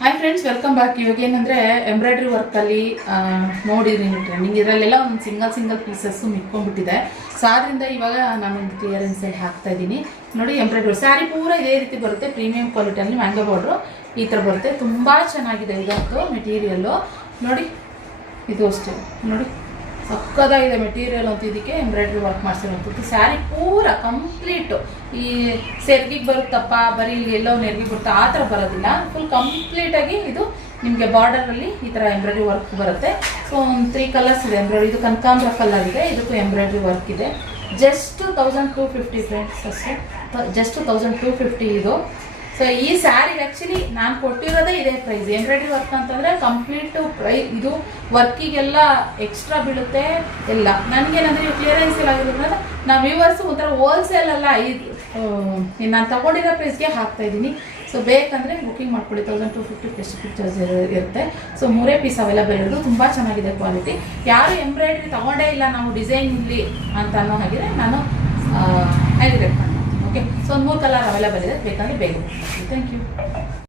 Hi friends, welcome back. ಇವಾಗ ಏನಂದರೆ embroidery ವರ್ಕಲ್ಲಿ ನೋಡಿದ್ದೀನಿ ಟ್ರೆಂಡಿಂಗ್. ಇದರಲ್ಲೆಲ್ಲ ಒಂದು ಸಿಂಗಲ್ ಪೀಸಸ್ಸು ಮಿಕ್ಕೊಂಡ್ಬಿಟ್ಟಿದೆ. ಸೊ ಆದ್ದರಿಂದ ಇವಾಗ ನಾನೊಂದು ಕ್ಲಿಯರೆನ್ಸಲ್ಲಿ ಹಾಕ್ತಾ ಇದ್ದೀನಿ. ನೋಡಿ, ಎಂಬ್ರಾಯ್ಡ್ರಿ ಸ್ಯಾರಿ ಪೂರ ಇದೇ ರೀತಿ ಬರುತ್ತೆ. ಪ್ರೀಮಿಯಂ ಕ್ವಾಲಿಟಿಯಲ್ಲಿ ಮ್ಯಾಂಗೋ ಬಾರ್ಡ್ರು ಈ ಥರ ಬರುತ್ತೆ. ತುಂಬ ಚೆನ್ನಾಗಿದೆ ಇದಂತೂ ಮೆಟೀರಿಯಲ್ಲು. ನೋಡಿ, ಇದು ಅಷ್ಟೇ ನೋಡಿ, ಸಕ್ಕದಾಗಿದೆ ಮೆಟೀರಿಯಲ್ ಅಂತ. ಇದಕ್ಕೆ ಎಂಬ್ರಾಯ್ಡ್ರಿ ವರ್ಕ್ ಮಾಡಿಸಿರುವಂಥದ್ದು. ಸ್ಯಾರಿ ಪೂರ ಕಂಪ್ಲೀಟು ಈ ಸೆರ್ಗಿಗೆ ಬರುತ್ತಪ್ಪ, ಬರೀ ಎಲ್ಲೋ ನೆರ್ಗಿಗೆ ಬರುತ್ತೆ ಆ ಥರ ಬರೋದಿಲ್ಲ. ಫುಲ್ ಕಂಪ್ಲೀಟಾಗಿ ಇದು ನಿಮಗೆ ಬಾರ್ಡರಲ್ಲಿ ಈ ಥರ ಎಂಬ್ರಾಯ್ಡ್ರಿ ವರ್ಕ್ ಬರುತ್ತೆ. ಸೊ ಒಂದು 3 ಕಲರ್ಸ್ ಇದೆ ಎಂಬ್ರಾಯ್ಡ್ರಿ. ಇದು ಕನಕಾಂಬರ ಕಲರ್ ಇದೆ, ಇದಕ್ಕೂ ಎಂಬ್ರಾಯ್ಡ್ರಿ ವರ್ಕ್ ಇದೆ. ಜಸ್ಟ್ 1250 ಫ್ರೆಂಡ್ಸ್ ಅಷ್ಟೇ, ಜಸ್ಟ್ 1250 ಇದು. ಸೊ ಈ ಸ್ಯಾರಿಗೆ ಆ್ಯಕ್ಚುಲಿ ನಾನು ಕೊಟ್ಟಿರೋದೇ ಇದೇ ಪ್ರೈಸ್. ಎಂಬ್ರಾಯ್ಡ್ರಿ ವರ್ಕ್ ಅಂತಂದರೆ ಕಂಪ್ಲೀಟು ಇದು ವರ್ಕಿಗೆಲ್ಲ ಎಕ್ಸ್ಟ್ರಾ ಬೀಳುತ್ತೆ ಎಲ್ಲ. ನನಗೇನಂದರೆ ಇವು ಕ್ಲಿಯರೆನ್ಸಲ್ಲಿ ಆಗಿರೋದ್ರಿಂದ ನಾವು ವ್ಯೂವರ್ಸು ಒಂಥರ ಹೋಲ್ಸೇಲೆಲ್ಲ ನಾನು ತೊಗೊಂಡಿರೋ ಪ್ರೈಸ್ಗೆ ಹಾಕ್ತಾಯಿದ್ದೀನಿ. ಸೊ ಬೇಕಂದರೆ ಬುಕ್ಕಿಂಗ್ ಮಾಡ್ಕೊಳ್ಳಿ. 1250 ಪ್ಲಸ್ ಪಿಕ್ಚರ್ಸ್ ಇರುತ್ತೆ. ಸೊ 3 ಪೀಸ್ ಅವೈಲೇಬಲ್ ಇರೋದು. ತುಂಬ ಚೆನ್ನಾಗಿದೆ ಕ್ವಾಲಿಟಿ. ಯಾರು ಎಂಬ್ರಾಯ್ಡ್ರಿ ತೊಗೊಂಡೇ ಇಲ್ಲ ನಾವು ಡಿಸೈನ್ ಇಲ್ಲಿ ಅಂತ ಅನ್ನೋ ಹಾಗಿದ್ರೆ ನಾನು ಹೈಲಿ ರೆಕಮೆಂಡ್ ಮಾಡ್ತೀನಿ. ಓಕೆ, ಸೊ ಒಂದು 3 ಕಲರ್ ಅವೈಲೇಬಲ್ ಇದೆ. ಬೇಕಂದರೆ ಬೇಗ. Thank you.